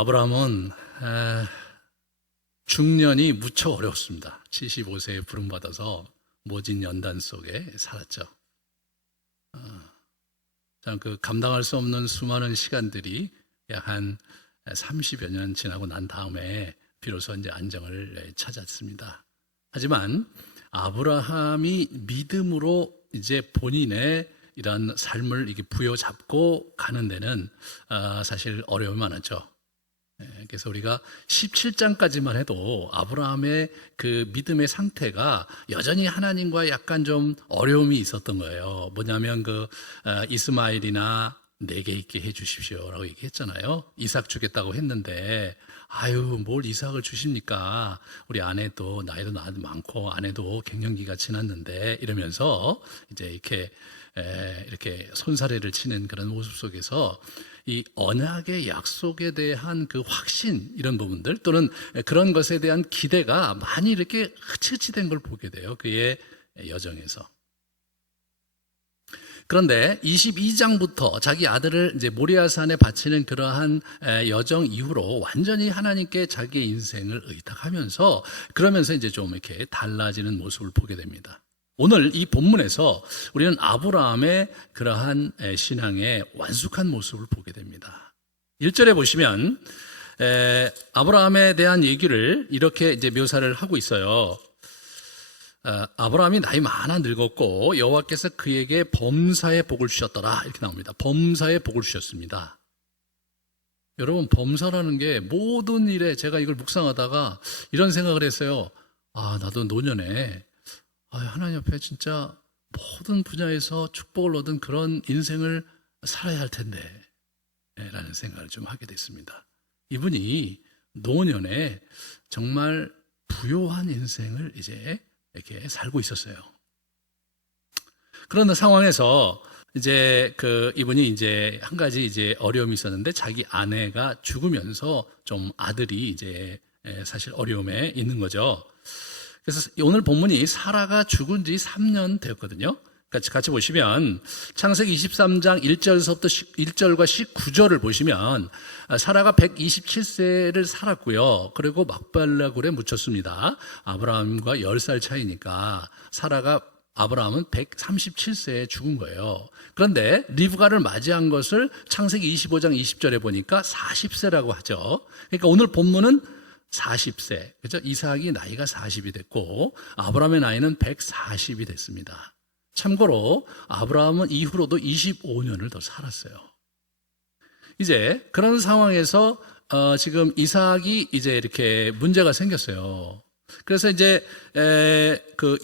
아브라함은 중년이 무척 어려웠습니다. 75세에 부름받아서 모진 연단 속에 살았죠. 그 감당할 수 없는 수많은 시간들이 약 한 30여 년 지나고 난 다음에 비로소 이제 안정을 찾았습니다. 하지만 아브라함이 믿음으로 이제 본인의 이런 삶을 이렇게 부여잡고 가는 데는 사실 어려움이 많았죠. 그래서 우리가 17장까지만 해도 아브라함의 그 믿음의 상태가 여전히 하나님과 약간 좀 어려움이 있었던 거예요. 뭐냐면 이스마엘이나 내게 있게 해주십시오라고 얘기했잖아요. 이삭 주겠다고 했는데 뭘 이삭을 주십니까? 우리 아내도 나이도 많고 아내도 갱년기가 지났는데 이러면서 이제 이렇게 손사래를 치는 그런 모습 속에서 이 언약의 약속에 대한 그 확신 이런 부분들 또는 그런 것에 대한 기대가 많이 이렇게 흐릿흐릿한 걸 보게 돼요. 그의 여정에서. 그런데 22장부터 자기 아들을 이제 모리아산에 바치는 그러한 여정 이후로 완전히 하나님께 자기의 인생을 의탁하면서 그러면서 이제 좀 이렇게 달라지는 모습을 보게 됩니다. 오늘 이 본문에서 우리는 아브라함의 그러한 신앙의 완숙한 모습을 보게 됩니다. 1절에 보시면 아브라함에 대한 얘기를 이렇게 이제 묘사를 하고 있어요. 아브라함이 나이 많아 늙었고 여호와께서 그에게 범사의 복을 주셨더라 이렇게 나옵니다. 범사의 복을 주셨습니다. 여러분, 범사라는 게 모든 일에 제가 이걸 묵상하다가 이런 생각을 했어요. 나도 노년에 하나님 앞에 진짜 모든 분야에서 축복을 얻은 그런 인생을 살아야 할 텐데 라는 생각을 좀 하게 됐습니다. 이분이 노년에 정말 부요한 인생을 이제 이렇게 살고 있었어요. 그런 상황에서 이제 이분이 이제 한 가지 이제 어려움이 있었는데 자기 아내가 죽으면서 좀 아들이 이제 사실 어려움에 있는 거죠. 그래서 오늘 본문이 사라가 죽은 지 3년 되었거든요. 같이 보시면 창세기 23장 1절과 19절을 보시면 사라가 127세를 살았고요. 그리고 막발라굴에 묻혔습니다. 아브라함과 10살 차이니까 아브라함은 137세에 죽은 거예요. 그런데 리브가를 맞이한 것을 창세기 25장 20절에 보니까 40세라고 하죠. 그러니까 오늘 본문은 40세, 그렇죠? 이삭이 나이가 40이 됐고 아브라함의 나이는 140이 됐습니다. 참고로 아브라함은 이후로도 25년을 더 살았어요. 이제 그런 상황에서 지금 이삭이 이제 이렇게 문제가 생겼어요. 그래서 이제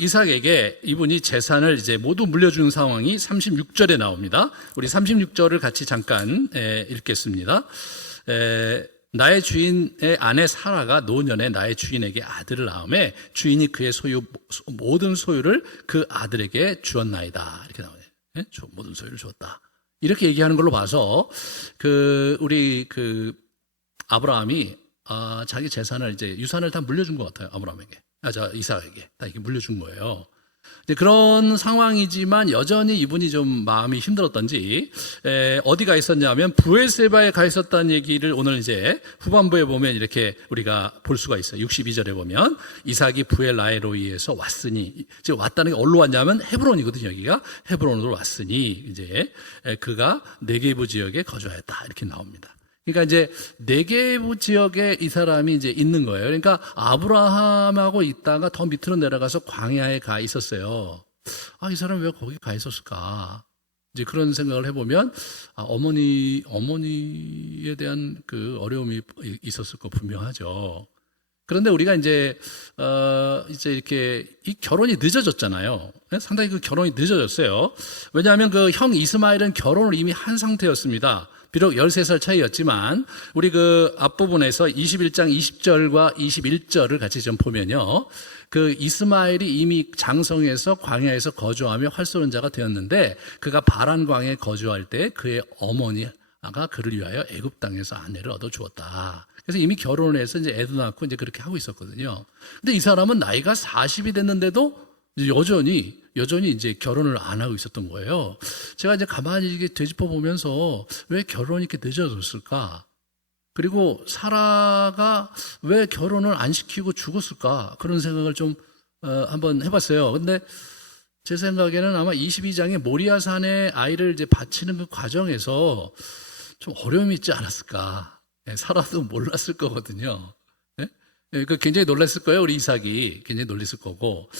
이삭에게 이분이 재산을 이제 모두 물려주는 상황이 36절에 나옵니다. 우리 36절을 같이 잠깐 읽겠습니다. 나의 주인의 아내 사라가 노년에 나의 주인에게 아들을 낳음에 주인이 그의 모든 소유를 그 아들에게 주었나이다. 이렇게 나오네요. 모든 소유를 주었다. 이렇게 얘기하는 걸로 봐서 우리 아브라함이 자기 재산을 이제 유산을 다 물려준 것 같아요. 아브라함에게, 이삭에게 다 이렇게 물려준 거예요. 그런 상황이지만 여전히 이분이 좀 마음이 힘들었던지 어디가 있었냐면 부엘세바에 가 있었다는 얘기를 오늘 이제 후반부에 보면 이렇게 우리가 볼 수가 있어요. 62절에 보면 이삭이 부엘라헤로이에서 왔으니, 즉 왔다는 게 어디로 왔냐면 헤브론이거든요. 여기가 헤브론으로 왔으니 이제 그가 네게부 지역에 거주하였다 이렇게 나옵니다. 그러니까 이제 네게부 지역에 이 사람이 이제 있는 거예요. 그러니까 아브라함하고 있다가 더 밑으로 내려가서 광야에 가 있었어요. 이 사람 왜 거기 가 있었을까? 이제 그런 생각을 해보면 어머니에 대한 그 어려움이 있었을 거 분명하죠. 그런데 우리가 이제 이렇게 이 결혼이 늦어졌잖아요. 상당히 그 결혼이 늦어졌어요. 왜냐하면 그 형 이스마엘은 결혼을 이미 한 상태였습니다. 비록 13살 차이였지만 우리 앞부분에서 21장 20절과 21절을 같이 좀 보면요. 이스마엘이 이미 장성에서 광야에서 거주하며 활소론자가 되었는데 그가 바란 광야에 거주할 때 그의 어머니가 그를 위하여 애굽 땅에서 아내를 얻어 주었다. 그래서 이미 결혼을 해서 이제 애도 낳고 이제 그렇게 하고 있었거든요. 근데 이 사람은 나이가 40이 됐는데도 여전히 이제 결혼을 안 하고 있었던 거예요. 제가 이제 가만히 이렇게 되짚어 보면서 왜 결혼이 이렇게 늦어졌을까? 그리고 사라가 왜 결혼을 안 시키고 죽었을까? 그런 생각을 좀 한번 해봤어요. 근데 제 생각에는 아마 22장의 모리아산에 아이를 이제 바치는 그 과정에서 좀 어려움이 있지 않았을까? 사라도 몰랐을 거거든요. 그 굉장히 놀랐을 거예요. 우리 이삭이 굉장히 놀랐을 거고,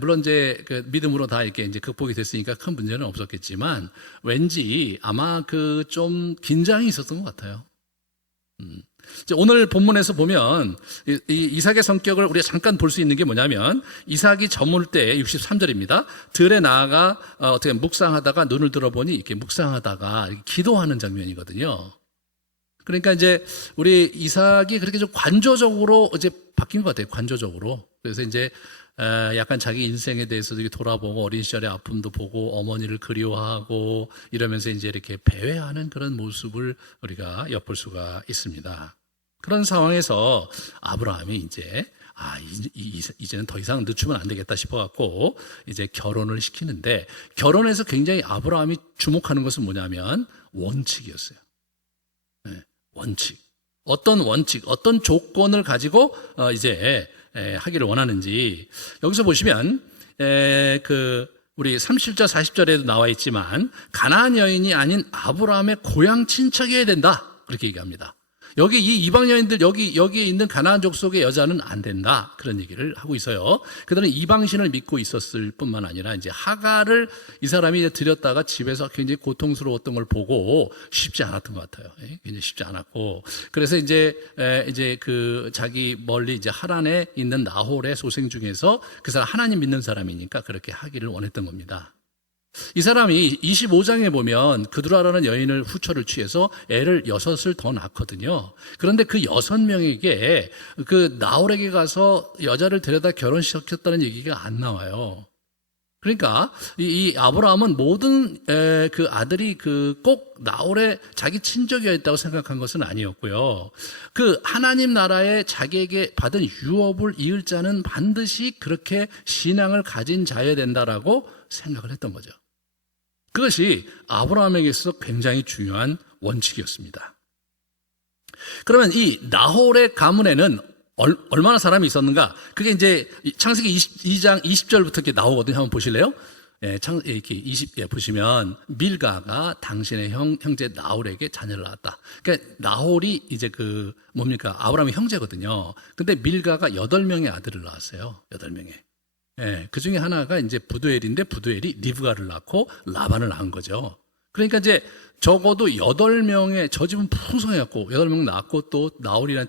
물론 이제 그 믿음으로 다 이렇게 이제 극복이 됐으니까 큰 문제는 없었겠지만, 왠지 아마 그 좀 긴장이 있었던 것 같아요. 오늘 본문에서 보면 이 이삭의 성격을 우리가 잠깐 볼 수 있는 게 뭐냐면, 이삭이 저물 때 63절입니다. 들에 나아가 어떻게 묵상하다가 눈을 들어보니 이렇게 묵상하다가 이렇게 기도하는 장면이거든요. 그러니까 이제 우리 이삭이 그렇게 좀 관조적으로 이제 바뀐 것 같아요. 관조적으로. 그래서 이제 약간 자기 인생에 대해서도 이렇게 돌아보고 어린 시절의 아픔도 보고 어머니를 그리워하고 이러면서 이제 이렇게 배회하는 그런 모습을 우리가 엿볼 수가 있습니다. 그런 상황에서 아브라함이 이제 이제는 더 이상 늦추면 안 되겠다 싶어갖고 이제 결혼을 시키는데, 결혼에서 굉장히 아브라함이 주목하는 것은 뭐냐면 원칙이었어요. 원칙. 어떤 원칙, 어떤 조건을 가지고 이제 하기를 원하는지. 여기서 보시면 우리 30절 40절에도 나와 있지만, 가나안 여인이 아닌 아브라함의 고향 친척이어야 된다, 그렇게 얘기합니다. 여기 이 이방 여인들, 여기에 있는 가나안 족속의 여자는 안 된다, 그런 얘기를 하고 있어요. 그들은 이방신을 믿고 있었을 뿐만 아니라 이제 하갈을 이 사람이 들였다가 집에서 굉장히 고통스러웠던 걸 보고 쉽지 않았던 것 같아요. 굉장히 쉽지 않았고, 그래서 이제 그 자기 멀리 이제 하란에 있는 나홀의 소생 중에서 그 사람 하나님 믿는 사람이니까 그렇게 하기를 원했던 겁니다. 이 사람이 25장에 보면 그두라라는 여인을 후처를 취해서 애를 6을 더 낳거든요. 그런데 그 6명에게 그 나홀에게 가서 여자를 데려다 결혼시켰다는 얘기가 안 나와요. 그러니까 이 아브라함은 모든 그 아들이 꼭 나홀의 자기 친족이었다고 생각한 것은 아니었고요. 그 하나님 나라에 자기에게 받은 유업을 이을 자는 반드시 그렇게 신앙을 가진 자여야 된다라고 생각을 했던 거죠. 그것이 아브라함에게 있어서 굉장히 중요한 원칙이었습니다. 그러면 이 나홀의 가문에는 얼마나 사람이 있었는가? 그게 이제 창세기 22장 20절부터 이렇게 나오거든요. 한번 보실래요? 이렇게 보시면 밀가가 당신의 형제 나홀에게 자녀를 낳았다. 그러니까 나홀이 이제 아브라함의 형제거든요. 근데 밀가가 8명의 아들을 낳았어요. 8명의. 그 중에 하나가 이제 부두엘인데, 부두엘이 리브가를 낳고 라반을 낳은 거죠. 그러니까 이제 적어도 8명의, 저 집은 풍성해갖고 8명 낳았고, 또 나홀의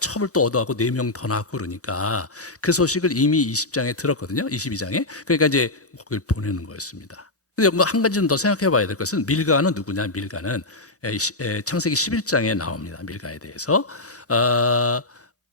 첩을 또 얻어갖고 4명 더 낳고, 그러니까 그 소식을 이미 20장에 들었거든요. 22장에. 그러니까 이제 거길 보내는 거였습니다. 근데 한 가지 좀 더 생각해 봐야 될 것은, 밀가는 누구냐? 밀가는 창세기 11장에 나옵니다. 밀가에 대해서.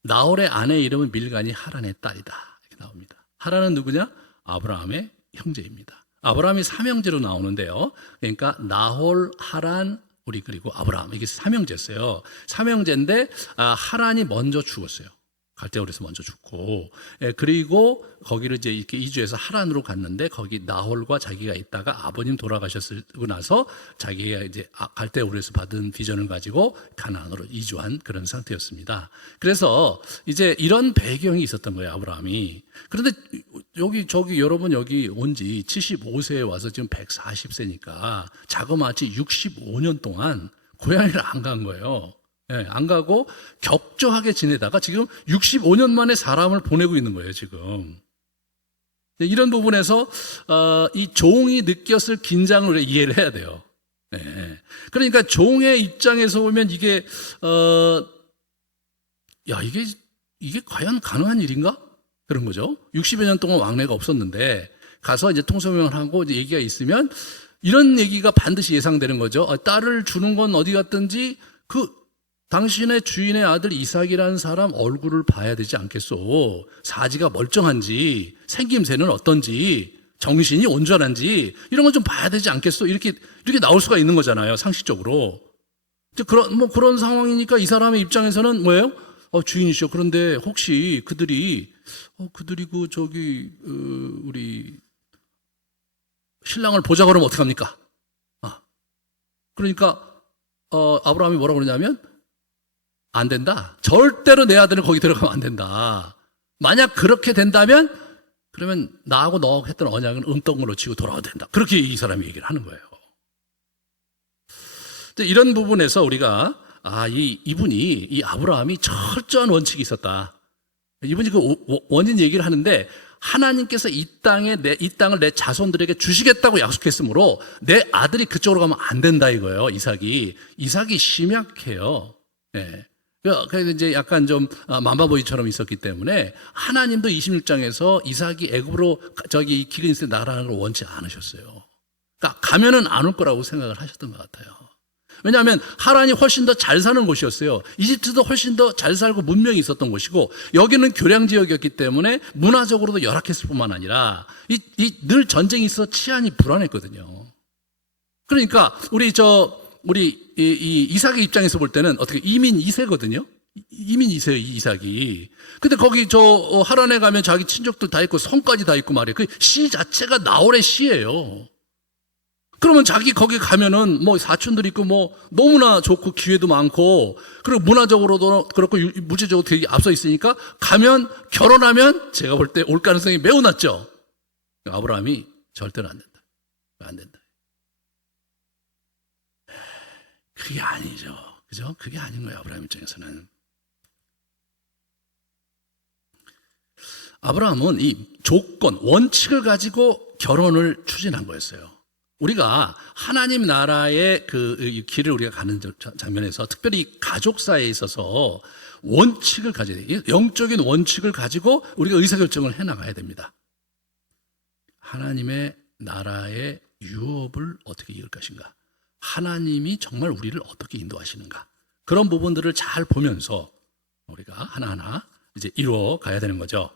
나홀의 아내 이름은 밀가니 하란의 딸이다, 이렇게 나옵니다. 하란은 누구냐? 아브라함의 형제입니다. 아브라함이 삼형제로 나오는데요. 그러니까 나홀, 하란, 그리고 아브라함, 이게 삼형제였어요. 삼형제인데 하란이 먼저 죽었어요. 갈대아우르에서 먼저 죽고, 그리고 거기를 이제 이렇게 이주해서 하란으로 갔는데, 거기 나홀과 자기가 있다가 아버님 돌아가셨고 나서 자기가 이제 갈대아우르에서 받은 비전을 가지고 가나안으로 이주한 그런 상태였습니다. 그래서 이제 이런 배경이 있었던 거예요, 아브라함이. 그런데 여러분 여기 온 지 75세에 와서 지금 140세니까 자그마치 65년 동안 고향을 안 간 거예요. 안 가고 격조하게 지내다가 지금 65년 만에 사람을 보내고 있는 거예요, 지금. 이런 부분에서 이 종이 느꼈을 긴장을 우리가 이해를 해야 돼요. 그러니까 종의 입장에서 보면 이게 이게 과연 가능한 일인가? 그런 거죠. 60여 년 동안 왕래가 없었는데 가서 이제 통소명을 하고 이제 얘기가 있으면 이런 얘기가 반드시 예상되는 거죠. 딸을 주는 건 어디 갔든지 당신의 주인의 아들 이삭이라는 사람 얼굴을 봐야 되지 않겠소? 사지가 멀쩡한지, 생김새는 어떤지, 정신이 온전한지, 이런 건 좀 봐야 되지 않겠소? 이렇게 나올 수가 있는 거잖아요, 상식적으로. 그런 상황이니까 이 사람의 입장에서는 뭐예요? 주인이시오. 그런데 혹시 그들이고 우리 신랑을 보자 그러면 어떡합니까? 그러니까, 아브라함이 뭐라고 그러냐면, 안 된다. 절대로 내 아들은 거기 들어가면 안 된다. 만약 그렇게 된다면 그러면 나하고 너하고 했던 언약은 은덩으로 치고 돌아와야 된다. 그렇게 이 사람이 얘기를 하는 거예요. 이런 부분에서 우리가 이 아브라함이 철저한 원칙이 있었다. 이분이 그 원인 얘기를 하는데 하나님께서 이 땅을 내 자손들에게 주시겠다고 약속했으므로 내 아들이 그쪽으로 가면 안 된다 이거예요. 이삭이 심약해요. 예. 그래서 이제 약간 좀 맘바보이처럼 있었기 때문에 하나님도 26장에서 이삭이 애굽으로 저기 기근스에 나가는 걸 원치 않으셨어요. 그러니까 가면은 안 올 거라고 생각을 하셨던 것 같아요. 왜냐하면 하란이 훨씬 더 잘 사는 곳이었어요. 이집트도 훨씬 더 잘 살고 문명이 있었던 곳이고 여기는 교량 지역이었기 때문에 문화적으로도 열악했을 뿐만 아니라 늘 전쟁이 있어 치안이 불안했거든요. 그러니까 우리 이삭의 입장에서 볼 때는 어떻게 이민 2세거든요. 이민 2세예요, 이삭이. 근데 거기 하란에 가면 자기 친족들 다 있고 성까지 다 있고 말이에요. 그 시 자체가 나홀의 시예요. 그러면 자기 거기 가면은 뭐 사촌들 있고 뭐 너무나 좋고 기회도 많고 그리고 문화적으로도 그렇고 물질적으로 되게 앞서 있으니까 가면 결혼하면 제가 볼 때 올 가능성이 매우 낮죠. 아브라함이 절대로 안 된다. 안 된다. 그게 아니죠. 그죠? 그게 아닌 거예요. 아브라함 입장에서는. 아브라함은 이 조건, 원칙을 가지고 결혼을 추진한 거였어요. 우리가 하나님 나라의 그 길을 우리가 가는 장면에서 특별히 가족사에 있어서 원칙을 가져야 돼요. 영적인 원칙을 가지고 우리가 의사결정을 해나가야 됩니다. 하나님의 나라의 유업을 어떻게 이을 것인가? 하나님이 정말 우리를 어떻게 인도하시는가? 그런 부분들을 잘 보면서 우리가 하나하나 이제 이루어 가야 되는 거죠.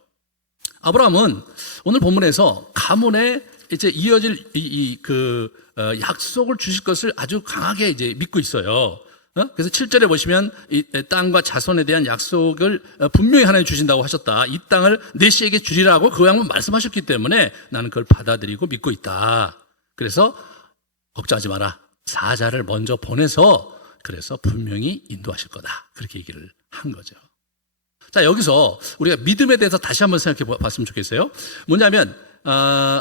아브라함은 오늘 본문에서 가문에 이제 이어질 약속을 주실 것을 아주 강하게 이제 믿고 있어요. 그래서 7절에 보시면 이 땅과 자손에 대한 약속을 분명히 하나님 주신다고 하셨다. 이 땅을 내 씨에게 주리라고 그 양반 말씀하셨기 때문에 나는 그걸 받아들이고 믿고 있다. 그래서 걱정하지 마라. 사자를 먼저 보내서 그래서 분명히 인도하실 거다. 그렇게 얘기를 한 거죠. 자, 여기서 우리가 믿음에 대해서 다시 한번 생각해 봤으면 좋겠어요. 뭐냐면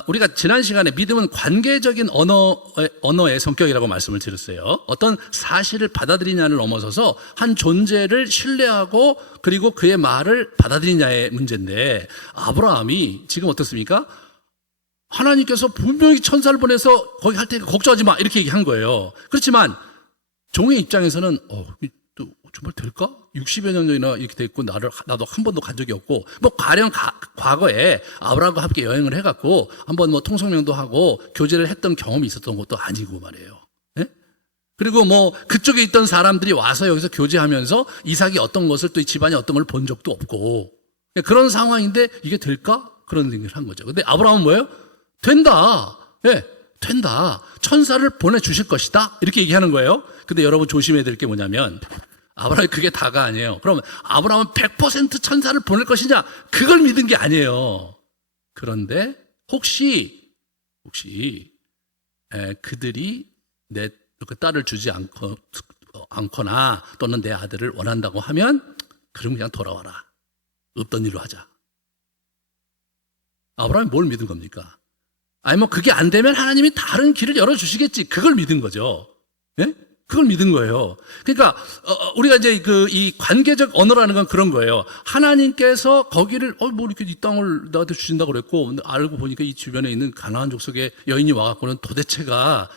우리가 지난 시간에 믿음은 관계적인 언어의 성격이라고 말씀을 드렸어요. 어떤 사실을 받아들이냐를 넘어서서 한 존재를 신뢰하고 그리고 그의 말을 받아들이냐의 문제인데 아브라함이 지금 어떻습니까? 하나님께서 분명히 천사를 보내서 거기 할 테니까 걱정하지 마 이렇게 얘기한 거예요. 그렇지만 종의 입장에서는 또 정말 될까? 60여 년 전이나 이렇게 됐고 나도 한 번도 간 적이 없고 뭐 가령 과거에 아브라함과 함께 여행을 해갖고 한번 뭐 통성명도 하고 교제를 했던 경험이 있었던 것도 아니고 말이에요. 네? 그리고 뭐 그쪽에 있던 사람들이 와서 여기서 교제하면서 이삭이 어떤 것을 또 이 집안이 어떤 걸 본 적도 없고 그런 상황인데 이게 될까? 그런 생각을 한 거죠. 근데 아브라함은 뭐예요? 된다. 예, 된다. 천사를 보내주실 것이다. 이렇게 얘기하는 거예요. 근데 여러분 조심해야 될 게 뭐냐면 아브라함이 그게 다가 아니에요. 그럼 아브라함은 100% 천사를 보낼 것이냐? 그걸 믿은 게 아니에요. 그런데 혹시 그들이 내 딸을 주지 않거나 또는 내 아들을 원한다고 하면 그럼 그냥 돌아와라. 없던 일로 하자. 아브라함이 뭘 믿은 겁니까? 아니 뭐 그게 안 되면 하나님이 다른 길을 열어주시겠지. 그걸 믿은 거죠. 예? 그걸 믿은 거예요. 그러니까 우리가 이제 이 관계적 언어라는 건 그런 거예요. 하나님께서 거기를 뭐 이렇게 이 땅을 나한테 주신다고 그랬고 알고 보니까 이 주변에 있는 가나안 족속의 여인이 와갖고는 도대체가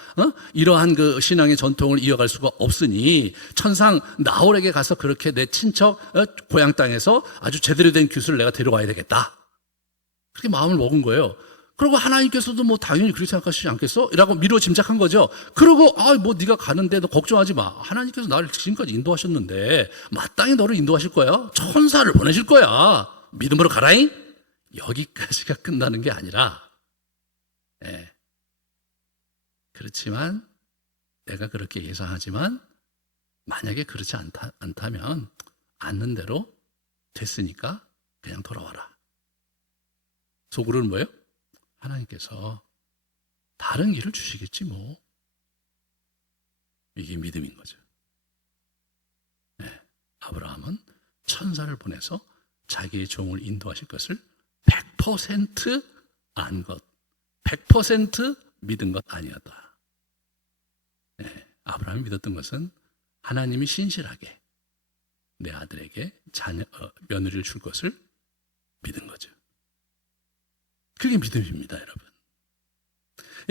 이러한 그 신앙의 전통을 이어갈 수가 없으니 천상 나홀에게 가서 그렇게 내 친척 고향 땅에서 아주 제대로 된 교수를 내가 데려와야 되겠다. 그렇게 마음을 먹은 거예요. 그리고 하나님께서도 뭐 당연히 그렇게 생각하시지 않겠어? 라고 미루어 짐작한 거죠. 그리고 뭐 네가 가는데 너 걱정하지 마. 하나님께서 나를 지금까지 인도하셨는데 마땅히 너를 인도하실 거야. 천사를 보내실 거야. 믿음으로 가라잉. 여기까지가 끝나는 게 아니라 그렇지만 내가 그렇게 예상하지만 만약에 그렇지 않다면 않는 대로 됐으니까 그냥 돌아와라. 속으로는 뭐예요? 하나님께서 다른 길을 주시겠지 뭐. 이게 믿음인 거죠. 아브라함은 천사를 보내서 자기의 종을 인도하실 것을 100%안 것, 100% 믿은 것 아니었다. 네, 아브라함이 믿었던 것은 하나님이 신실하게 내 아들에게 며느리를 줄 것을 믿은 거죠. 그게 믿음입니다, 여러분.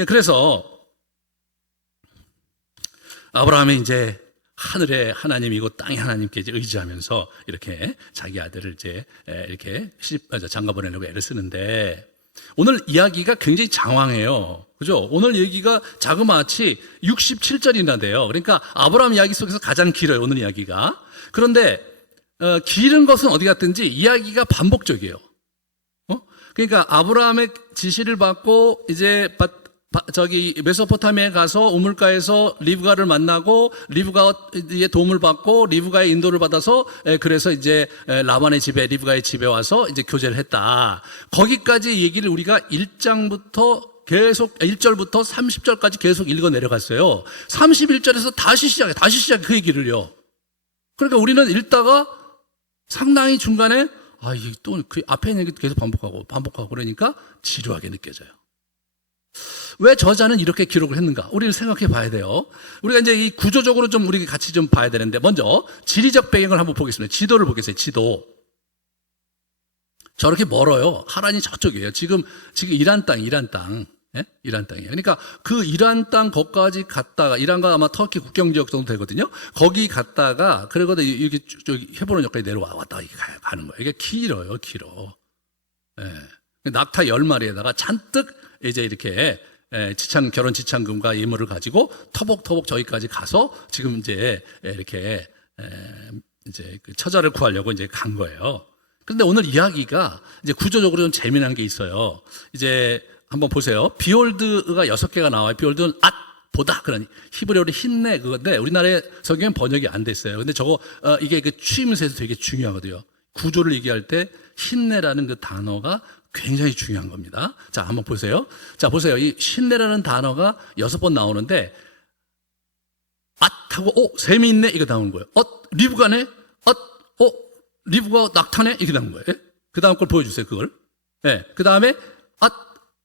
그래서 아브라함이 이제 하늘의 하나님이고 땅의 하나님께 이제 의지하면서 이렇게 자기 아들을 이제 이렇게 장가 보내려고 애를 쓰는데, 오늘 이야기가 굉장히 장황해요. 그죠? 오늘 얘기가 자그마치 67절이나 돼요. 그러니까 아브라함 이야기 속에서 가장 길어요, 오늘 이야기가. 그런데 길은 것은 어디 갔든지 이야기가 반복적이에요. 그러니까 아브라함의 지시를 받고 이제 저기 메소포타미아에 가서 우물가에서 리브가를 만나고 리브가의 도움을 받고 리브가의 인도를 받아서 그래서 이제 라반의 집에, 리브가의 집에 와서 이제 교제를 했다. 거기까지 얘기를 우리가 1장부터 계속 1절부터 30절까지 계속 읽어 내려갔어요. 31절에서 다시 시작해 그 얘기를요. 그러니까 우리는 읽다가 상당히 중간에 이게 또 그 앞에 있는 얘기 계속 반복하고 그러니까 지루하게 느껴져요. 왜 저자는 이렇게 기록을 했는가? 우리를 생각해 봐야 돼요. 우리가 이제 이 구조적으로 좀 우리 같이 좀 봐야 되는데, 먼저 지리적 배경을 한번 보겠습니다. 지도를 보겠어요. 지도. 저렇게 멀어요. 하란이 저쪽이에요. 지금 이란 땅. 예? 이란 땅이에요. 그러니까 그 이란 땅 거기까지 갔다가, 이란과 아마 터키 국경 지역 정도 되거든요. 거기 갔다가 그러고도 이렇게 헤브론 역까지 내려왔다 가는 거예요. 이게 길어요. 예. 낙타 10마리에다가 잔뜩 이제 이렇게 결혼 지참금과 예물을 가지고 터벅터벅 저기까지 가서 지금 이제 이렇게 이제 그 처자를 구하려고 이제 간 거예요. 그런데 오늘 이야기가 이제 구조적으로 좀 재미난 게 있어요. 이제 한번 보세요. 비올드가 6개가 나와요. 비올드는 보다, 그런 히브리어로 힌내 그건데 우리나라의 성경은 번역이 안 됐어요. 근데 저거 이게 그 추임새에서 되게 중요하거든요. 구조를 얘기할 때 힌내라는 그 단어가 굉장히 중요한 겁니다. 자, 한번 보세요. 자, 보세요. 이 신내라는 단어가 6번 나오는데, 하고, 샘이 있네? 이거 나오는 거예요. 리브가네? 리브가 낙타네? 이렇게 나오는 거예요. 그 다음 걸 보여주세요, 그걸. 예. 그 다음에,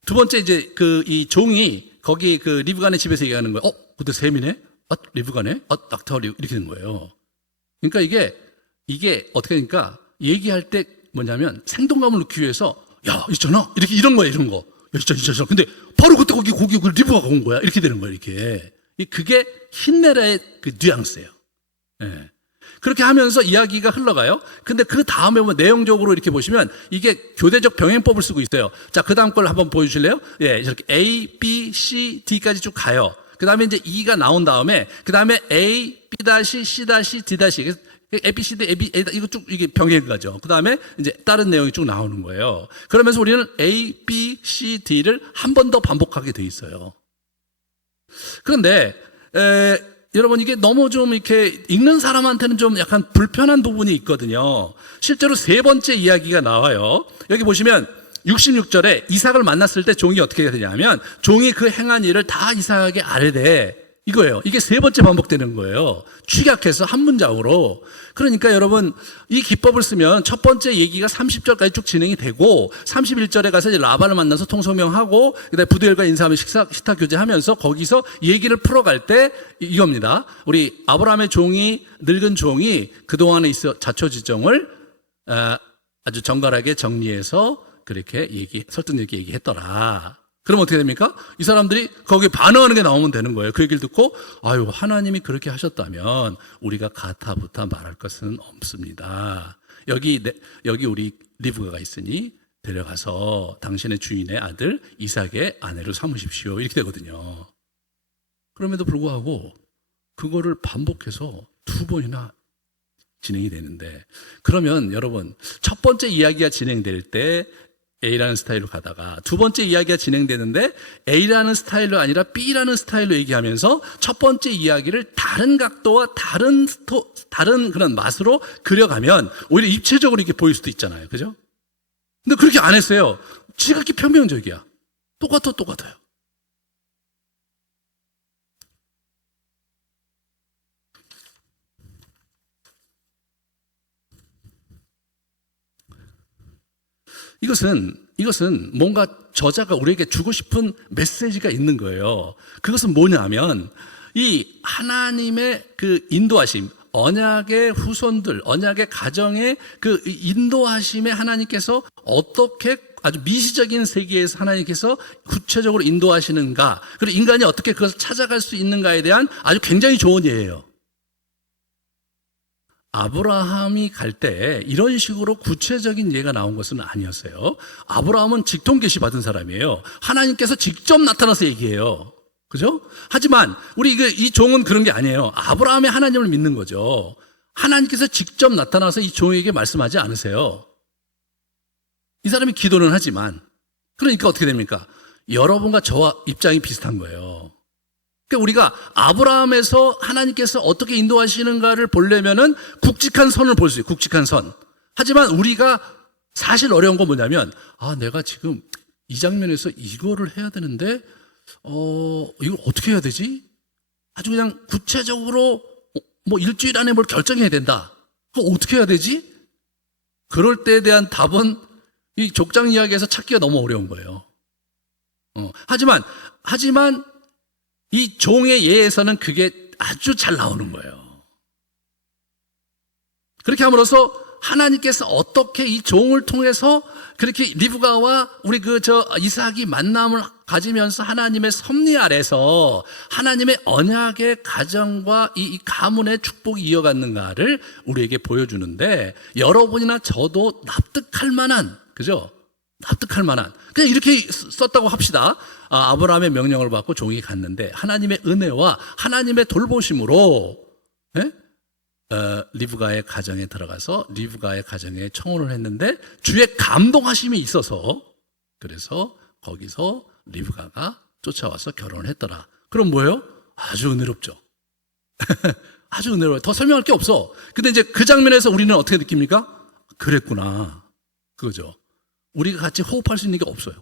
두 번째 이제 이 종이 거기 그 리브가네 집에서 얘기하는 거예요. 그것도 샘이네? 리브가네? 낙타, 이렇게 되는 거예요. 그러니까 이게 어떻게 되니까 얘기할 때 뭐냐면 생동감을 넣기 위해서 있잖아. 이런 거야, 이런 거. 있잖아. 근데 바로 그때 거기 리브가가 온 거야. 이렇게 되는 거야, 이렇게. 그게 힌내라의 그 뉘앙스예요. 예. 그렇게 하면서 이야기가 흘러가요. 근데 그 다음에 내용적으로 이렇게 보시면 이게 교대적 병행법을 쓰고 있어요. 자, 그 다음 걸 한번 보여주실래요? 예, 이렇게 A, B, C, D까지 쭉 가요. 그 다음에 이제 E가 나온 다음에, 그 다음에 A, B-, C-, D-. A, B, C, D, A, B, A, 이거 쭉 이게 병행 가죠. 그 다음에 이제 다른 내용이 쭉 나오는 거예요. 그러면서 우리는 A, B, C, D를 한 번 더 반복하게 돼 있어요. 그런데 여러분 이게 너무 좀 이렇게 읽는 사람한테는 좀 약간 불편한 부분이 있거든요. 실제로 세 번째 이야기가 나와요. 여기 보시면 66절에 이삭을 만났을 때 종이 어떻게 되냐면, 종이 그 행한 일을 다 이삭에게 아뢰되, 이거예요. 이게 세 번째 반복되는 거예요. 축약해서 한 문장으로. 그러니까 여러분 이 기법을 쓰면 첫 번째 얘기가 30절까지 쭉 진행이 되고 31절에 가서 이제 라반을 만나서 통성명하고 그다음에 부두엘과 인사하며 식탁 교제하면서 거기서 얘기를 풀어갈 때 이겁니다. 우리 아브라함의 종이, 늙은 종이 그동안에 있어 자초지종을 아주 정갈하게 정리해서 그렇게 설득력 있게 얘기했더라. 그럼 어떻게 됩니까? 이 사람들이 거기에 반응하는 게 나오면 되는 거예요. 그 얘기를 듣고, 하나님이 그렇게 하셨다면 우리가 가타부타 말할 것은 없습니다. 여기 우리 리브가가 있으니 데려가서 당신의 주인의 아들 이삭의 아내로 삼으십시오. 이렇게 되거든요. 그럼에도 불구하고 그거를 반복해서 2번이나 진행이 되는데, 그러면 여러분 첫 번째 이야기가 진행될 때 A라는 스타일로 가다가 두 번째 이야기가 진행되는데 A라는 스타일로 아니라 B라는 스타일로 얘기하면서 첫 번째 이야기를 다른 각도와 다른 그런 맛으로 그려가면 오히려 입체적으로 이렇게 보일 수도 있잖아요. 그죠? 근데 그렇게 안 했어요. 지극히 표면적이야. 똑같아요. 이것은 뭔가 저자가 우리에게 주고 싶은 메시지가 있는 거예요. 그것은 뭐냐면 이 하나님의 그 인도하심, 언약의 후손들, 언약의 가정의 그 인도하심에 하나님께서 어떻게 아주 미시적인 세계에서 하나님께서 구체적으로 인도하시는가, 그리고 인간이 어떻게 그것을 찾아갈 수 있는가에 대한 아주 굉장히 좋은 예예요. 아브라함이 갈 때 이런 식으로 구체적인 예가 나온 것은 아니었어요. 아브라함은 직통 계시 받은 사람이에요. 하나님께서 직접 나타나서 얘기해요. 그죠? 하지만 우리 이 종은 그런 게 아니에요. 아브라함의 하나님을 믿는 거죠. 하나님께서 직접 나타나서 이 종에게 말씀하지 않으세요. 이 사람이 기도는 하지만, 그러니까 어떻게 됩니까? 여러분과 저와 입장이 비슷한 거예요. 그러니까 우리가 아브라함에서 하나님께서 어떻게 인도하시는가를 보려면은 굵직한 선을 볼 수 있어요. 굵직한 선. 하지만 우리가 사실 어려운 건 뭐냐면, 내가 지금 이 장면에서 이거를 해야 되는데, 이걸 어떻게 해야 되지? 아주 그냥 구체적으로 뭐 일주일 안에 뭘 결정해야 된다. 그거 어떻게 해야 되지? 그럴 때에 대한 답은 이 족장 이야기에서 찾기가 너무 어려운 거예요. 하지만 이 종의 예에서는 그게 아주 잘 나오는 거예요. 그렇게 함으로써 하나님께서 어떻게 이 종을 통해서 그렇게 리브가와 우리 이삭이 만남을 가지면서 하나님의 섭리 아래서 하나님의 언약의 가정과 이 가문의 축복이 이어갔는가를 우리에게 보여주는데, 여러분이나 저도 납득할 만한, 그죠? 납득할 만한, 그냥 이렇게 썼다고 합시다. 아브라함의 명령을 받고 종이 갔는데 하나님의 은혜와 하나님의 돌보심으로 리브가의 가정에 들어가서 리브가의 가정에 청혼을 했는데 주의 감동하심이 있어서, 그래서 거기서 리브가가 쫓아와서 결혼을 했더라. 그럼 뭐예요? 아주 은혜롭죠. 아주 은혜로워요. 더 설명할 게 없어. 근데 이제 그 장면에서 우리는 어떻게 느낍니까? 그랬구나. 그거죠. 우리가 같이 호흡할 수 있는 게 없어요.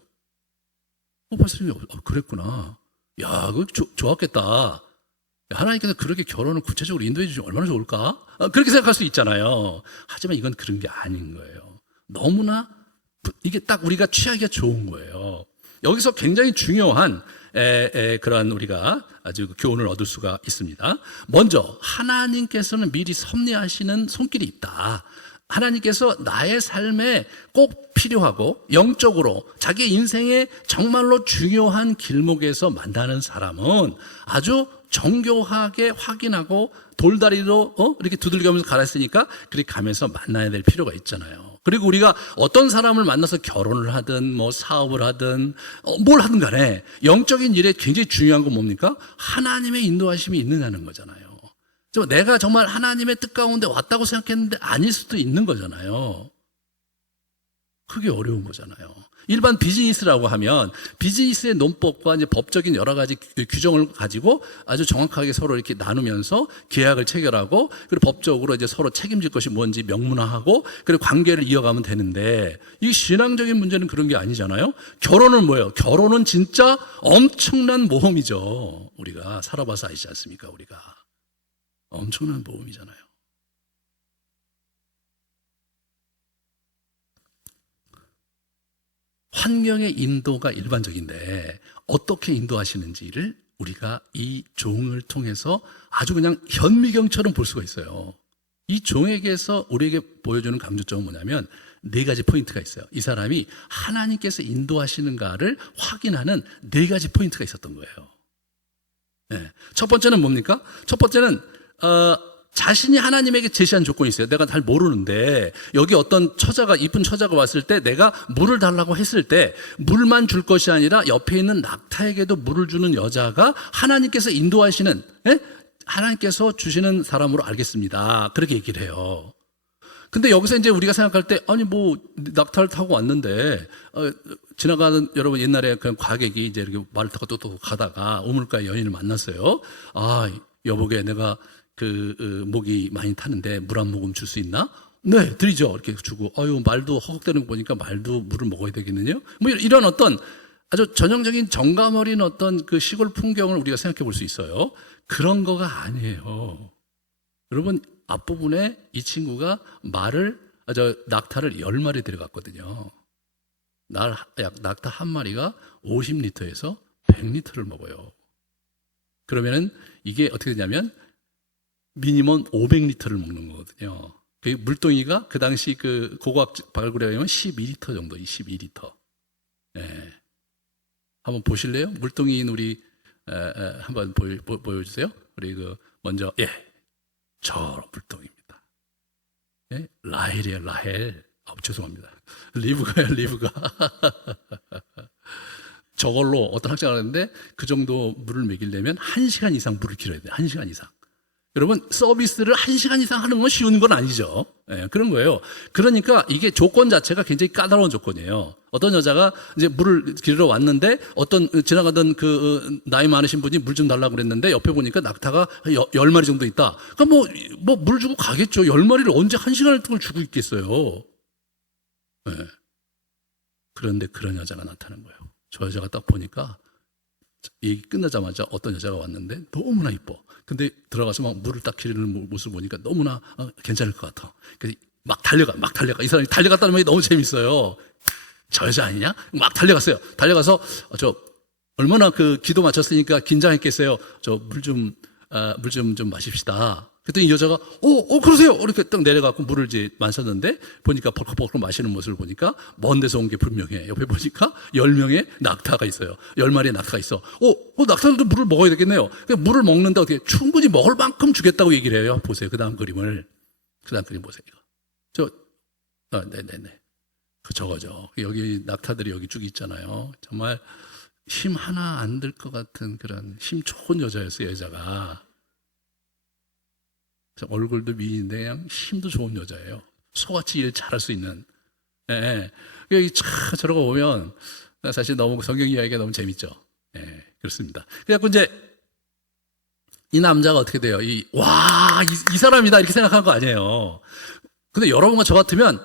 호흡할 수 있는 게 없어요. 그랬구나. 야, 그거 좋았겠다. 하나님께서 그렇게 결혼을 구체적으로 인도해 주시면 얼마나 좋을까? 그렇게 생각할 수 있잖아요. 하지만 이건 그런 게 아닌 거예요. 너무나 이게 딱 우리가 취하기가 좋은 거예요. 여기서 굉장히 중요한 그러한 우리가 아주 교훈을 얻을 수가 있습니다. 먼저 하나님께서는 미리 섭리하시는 손길이 있다. 하나님께서 나의 삶에 꼭 필요하고 영적으로 자기 인생에 정말로 중요한 길목에서 만나는 사람은 아주 정교하게 확인하고 돌다리로 이렇게 두들겨면서 가랬으니까 그렇게 가면서 만나야 될 필요가 있잖아요. 그리고 우리가 어떤 사람을 만나서 결혼을 하든 뭐 사업을 하든 뭘 하든 간에 영적인 일에 굉장히 중요한 건 뭡니까? 하나님의 인도하심이 있느냐는 거잖아요. 내가 정말 하나님의 뜻 가운데 왔다고 생각했는데 아닐 수도 있는 거잖아요. 그게 어려운 거잖아요. 일반 비즈니스라고 하면 비즈니스의 논법과 이제 법적인 여러 가지 규정을 가지고 아주 정확하게 서로 이렇게 나누면서 계약을 체결하고, 그리고 법적으로 이제 서로 책임질 것이 뭔지 명문화하고, 그리고 관계를 이어가면 되는데, 이 신앙적인 문제는 그런 게 아니잖아요. 결혼은 뭐예요? 결혼은 진짜 엄청난 모험이죠. 우리가 살아봐서 아시지 않습니까? 우리가 엄청난 모험이잖아요. 환경의 인도가 일반적인데 어떻게 인도하시는지를 우리가 이 종을 통해서 아주 그냥 현미경처럼 볼 수가 있어요. 이 종에게서 우리에게 보여주는 강조점은 뭐냐면 4가지 포인트가 있어요. 이 사람이 하나님께서 인도하시는가를 확인하는 4가지 포인트가 있었던 거예요. 네. 첫 번째는 뭡니까? 첫 번째는 자신이 하나님에게 제시한 조건이 있어요. 내가 잘 모르는데 여기 어떤 처자가, 이쁜 처자가 왔을 때 내가 물을 달라고 했을 때 물만 줄 것이 아니라 옆에 있는 낙타에게도 물을 주는 여자가 하나님께서 인도하시는, 하나님께서 주시는 사람으로 알겠습니다. 그렇게 얘기를 해요. 근데 여기서 이제 우리가 생각할 때, 아니 뭐 낙타를 타고 왔는데 지나가는, 여러분 옛날에 그냥 과객이 이제 이렇게 말을 타고 또 가다가 우물가에 여인을 만났어요. 여보게 내가 목이 많이 타는데 물 한 모금 줄 수 있나? 네, 드리죠. 이렇게 주고, 말도 허걱대는 거 보니까 말도 물을 먹어야 되겠느냐? 뭐 이런 어떤 아주 전형적인 정감 어린 어떤 그 시골 풍경을 우리가 생각해 볼 수 있어요. 그런 거가 아니에요. 여러분, 앞부분에 이 친구가 낙타를 10마리 데려갔거든요. 낙타 한 마리가 50리터에서 100리터를 먹어요. 그러면은 이게 어떻게 되냐면 미니멈 500리터를 먹는 거거든요. 그 물동이가 그 당시 그 고고학 발굴에 의하면 12리터 정도, 12리터. 예. 한번 보실래요? 물동이인 우리 한번 보여주세요. 우리 그 먼저 저 물동입니다. 예? 라헬이에요, 라헬. 죄송합니다. 리브가요, 리브가. 저걸로 어떤 학자가 하는데 그 정도 물을 먹이려면 1시간 이상 물을 길어야 돼요. 1시간 이상. 여러분, 서비스를 1시간 이상 하는 건 쉬운 건 아니죠. 그런 거예요. 그러니까 이게 조건 자체가 굉장히 까다로운 조건이에요. 어떤 여자가 이제 물을 길러 왔는데 어떤 지나가던 그 나이 많으신 분이 물 좀 달라고 그랬는데 옆에 보니까 낙타가 10마리 정도 있다. 그러니까 뭐 물 주고 가겠죠. 10마리를 언제 1시간을 동안 주고 있겠어요. 그런데 그런 여자가 나타난 거예요. 저 여자가 딱 보니까 얘기 끝나자마자 어떤 여자가 왔는데 너무나 이뻐. 근데 들어가서 막 물을 딱 기르는 모습을 보니까 너무나 괜찮을 것 같아. 그래서 막 달려가. 이 사람이 달려갔다는 말이 너무 재밌어요. 저 여자 아니냐? 막 달려갔어요. 달려가서 저 얼마나 그 기도 마쳤으니까 긴장했겠어요. 저 물 좀 마십시다. 그랬더니 이 여자가 그러세요. 이렇게 딱 내려가고 물을 이제 마셨는데 보니까 벌컥벌컥 마시는 모습을 보니까 먼 데서 온 게 분명해. 옆에 보니까 10명의 낙타가 있어요. 10마리의 낙타가 있어. 낙타들도 물을 먹어야 되겠네요. 물을 먹는데 어떻게 충분히 먹을 만큼 주겠다고 얘기를 해요. 보세요. 그 다음 그림 보세요. 네네네. 저거죠. 여기 낙타들이 여기 쭉 있잖아요. 정말 힘 하나 안 들 것 같은 그런 힘 좋은 여자였어요, 여자가. 얼굴도 미인인데 그냥 힘도 좋은 여자예요. 소같이 일 잘할 수 있는. 저러고 보면 사실 너무 성경 이야기가 너무 재밌죠. 그렇습니다. 그래갖고 이제 이 남자가 어떻게 돼요? 이 사람이다 이렇게 생각한 거 아니에요. 근데 여러분과 저 같으면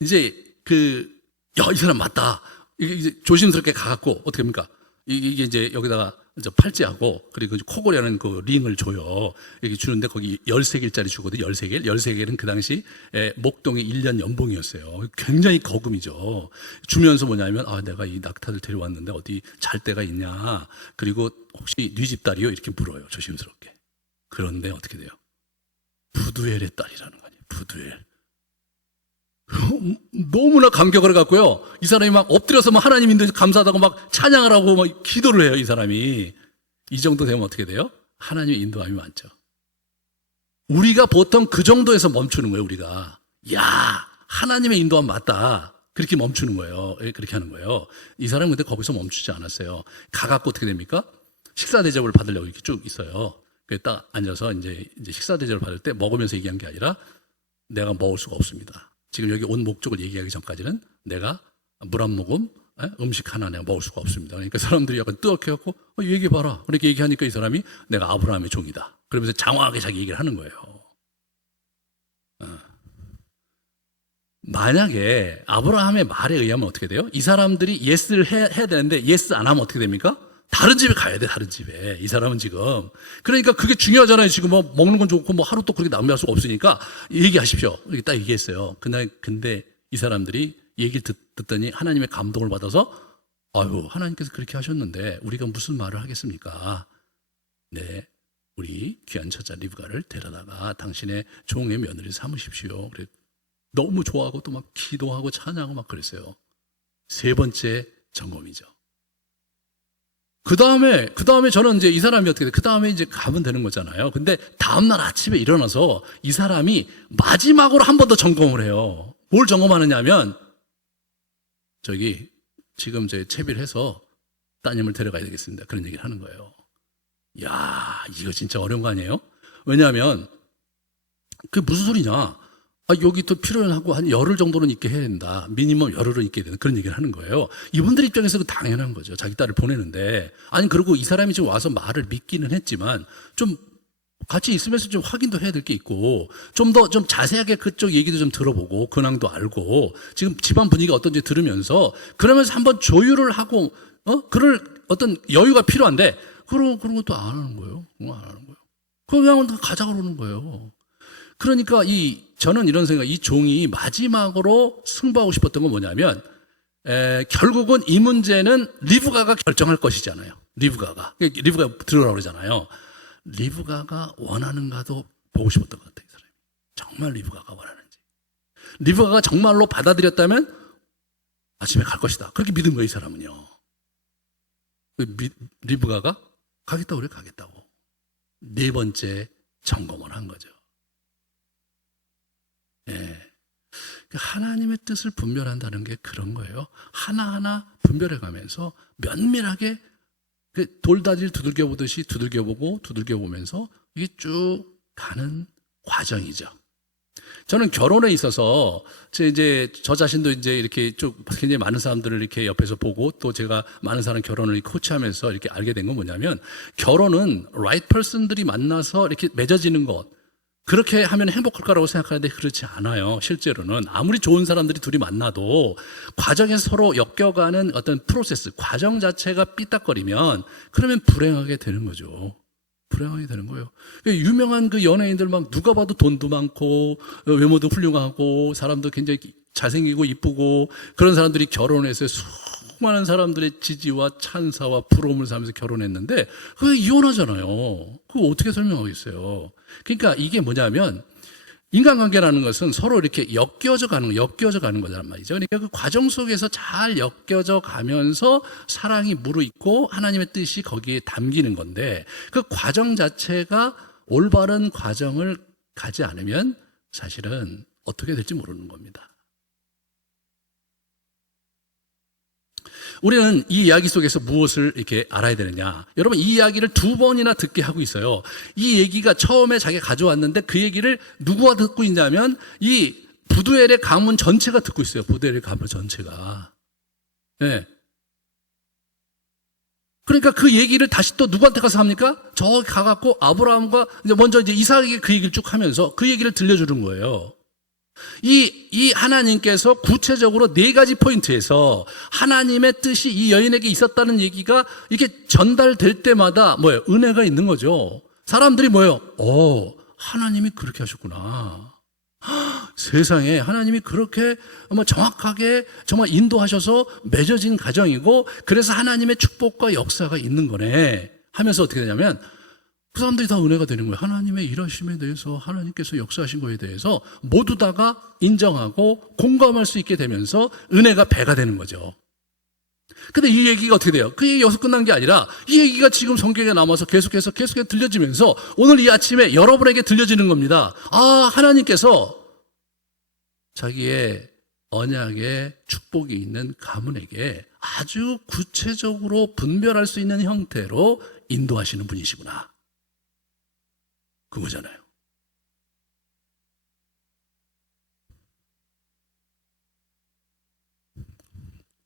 이제 이 사람 맞다. 이제 조심스럽게 가갖고 어떻게 합니까? 이게 이제 여기다가 팔찌하고 그리고 코골이라는 그 링을 줘요. 이렇게 주는데 거기 13개짜리 주거든요. 13개. 13개는 그 당시 목동의 1년 연봉이었어요. 굉장히 거금이죠. 주면서 뭐냐면 내가 이 낙타들 데려왔는데 어디 잘 데가 있냐. 그리고 혹시 네 집 딸이요? 이렇게 물어요. 조심스럽게. 그런데 어떻게 돼요? 부두엘의 딸이라는 거 아니에요. 부두엘. 너무나 감격을 해갖고요. 이 사람이 막 엎드려서 막 하나님인데 감사하다고 막 찬양을 하고 막 기도를 해요. 이 사람이. 이 정도 되면 어떻게 돼요? 하나님의 인도함이 많죠. 우리가 보통 그 정도에서 멈추는 거예요. 우리가. 하나님의 인도함 맞다. 그렇게 멈추는 거예요. 그렇게 하는 거예요. 이 사람은 근데 거기서 멈추지 않았어요. 가갖고 어떻게 됩니까? 식사 대접을 받으려고 이렇게 쭉 있어요. 그래서 딱 앉아서 이제 식사 대접을 받을 때 먹으면서 얘기한 게 아니라 내가 먹을 수가 없습니다. 지금 여기 온 목적을 얘기하기 전까지는 내가 물 한 모금, 음식 하나 내가 먹을 수가 없습니다. 그러니까 사람들이 약간 뜨악해갖고 얘기해봐라. 그렇게 얘기하니까 이 사람이 내가 아브라함의 종이다. 그러면서 장황하게 자기 얘기를 하는 거예요. 만약에 아브라함의 말에 의하면 어떻게 돼요? 이 사람들이 예스를 해야 되는데 예스 안 하면 어떻게 됩니까? 다른 집에 가야 돼, 다른 집에. 이 사람은 지금. 그러니까 그게 중요하잖아요. 지금 먹는 건 좋고 하루 또 그렇게 낭비할 수가 없으니까 얘기하십시오. 이렇게 딱 얘기했어요. 근데 이 사람들이 얘기를 듣더니 하나님의 감동을 받아서 하나님께서 그렇게 하셨는데 우리가 무슨 말을 하겠습니까? 네, 우리 귀한 처자 리브가를 데려다가 당신의 종의 며느리 삼으십시오. 그래 너무 좋아하고 또 막 기도하고 찬양하고 막 그랬어요. 세 번째 점검이죠. 그 다음에 저는 이제 이 사람이 어떻게 돼? 그 다음에 이제 가면 되는 거잖아요. 근데 다음날 아침에 일어나서 이 사람이 마지막으로 한 번 더 점검을 해요. 뭘 점검하느냐 하면, 지금 채비를 해서 따님을 데려가야 되겠습니다. 그런 얘기를 하는 거예요. 이거 진짜 어려운 거 아니에요? 왜냐하면, 그게 무슨 소리냐? 여기 또 필요하고 한 열흘 정도는 있게 해야 된다. 미니멈 열흘은 있게 되는 그런 얘기를 하는 거예요. 이분들 입장에서는 당연한 거죠. 자기 딸을 보내는데. 그리고 이 사람이 지금 와서 말을 믿기는 했지만 좀 같이 있으면서 좀 확인도 해야 될 게 있고 좀 더 좀 자세하게 그쪽 얘기도 좀 들어보고 근황도 알고 지금 집안 분위기가 어떤지 들으면서 그러면서 한번 조율을 하고 그럴 어떤 여유가 필요한데 그런 것도 안 하는 거예요. 안 하는 거예요. 그냥 가자 그러는 거예요. 그러니까 저는 이런 생각, 이 종이 마지막으로 승부하고 싶었던 건 뭐냐면 결국은 이 문제는 리브가가 결정할 것이잖아요. 리브가가 들어가라고 그러잖아요. 리브가가 원하는가도 보고 싶었던 것 같아요. 이 사람이. 정말 리브가가 원하는지. 리브가가 정말로 받아들였다면 아침에 갈 것이다. 그렇게 믿은 거예요, 이 사람은요. 리브가가 가겠다고 그래, 가겠다고. 네 번째 점검을 한 거죠. 예. 하나님의 뜻을 분별한다는 게 그런 거예요. 하나하나 분별해 가면서 면밀하게 돌다리를 두들겨 보듯이 두들겨 보면서 이게 쭉 가는 과정이죠. 저는 결혼에 있어서 저 자신도 이제 이렇게 쭉 굉장히 많은 사람들을 이렇게 옆에서 보고 또 제가 많은 사람 결혼을 코치하면서 이렇게 알게 된 건 뭐냐면 결혼은 right person들이 만나서 이렇게 맺어지는 것 그렇게 하면 행복할 거라고 생각하는데 그렇지 않아요. 실제로는 아무리 좋은 사람들이 둘이 만나도 과정에서 서로 엮여가는 어떤 프로세스, 과정 자체가 삐딱거리면 그러면 불행하게 되는 거죠. 불행하게 되는 거예요. 유명한 그 연예인들 막 누가 봐도 돈도 많고 외모도 훌륭하고 사람도 굉장히 잘생기고 이쁘고 그런 사람들이 결혼해서 수많은 사람들의 지지와 찬사와 부러움을 사면서 결혼했는데 그게 이혼하잖아요. 그거 어떻게 설명하겠어요? 그러니까 이게 뭐냐면 인간관계라는 것은 서로 이렇게 엮여져 가는 거란 말이죠. 그러니까 그 과정 속에서 잘 엮여져 가면서 사랑이 무르익고 하나님의 뜻이 거기에 담기는 건데 그 과정 자체가 올바른 과정을 가지 않으면 사실은 어떻게 될지 모르는 겁니다. 우리는 이 이야기 속에서 무엇을 이렇게 알아야 되느냐. 여러분, 이 이야기를 2번이나 듣게 하고 있어요. 이 얘기가 처음에 자기가 가져왔는데 그 얘기를 누구가 듣고 있냐면 이 부두엘의 가문 전체가 듣고 있어요. 부두엘의 가문 전체가. 네. 그러니까 그 얘기를 다시 또 누구한테 가서 합니까? 저기 가갖고 아브라함과 먼저 이제 이삭에게 그 얘기를 쭉 하면서 그 얘기를 들려주는 거예요. 이 하나님께서 구체적으로 4가지 포인트에서 하나님의 뜻이 이 여인에게 있었다는 얘기가 이렇게 전달될 때마다 뭐예요? 은혜가 있는 거죠. 사람들이 뭐예요? 하나님이 그렇게 하셨구나. 세상에 하나님이 그렇게 정확하게 정말 인도하셔서 맺어진 가정이고 그래서 하나님의 축복과 역사가 있는 거네 하면서 어떻게 되냐면 그 사람들이 다 은혜가 되는 거예요. 하나님의 일하심에 대해서 하나님께서 역사하신 거에 대해서 모두 다가 인정하고 공감할 수 있게 되면서 은혜가 배가 되는 거죠. 근데 이 얘기가 어떻게 돼요? 그 얘기 여기서 끝난 게 아니라 이 얘기가 지금 성경에 남아서 계속해서 들려지면서 오늘 이 아침에 여러분에게 들려지는 겁니다. 하나님께서 자기의 언약의 축복이 있는 가문에게 아주 구체적으로 분별할 수 있는 형태로 인도하시는 분이시구나. 그거잖아요.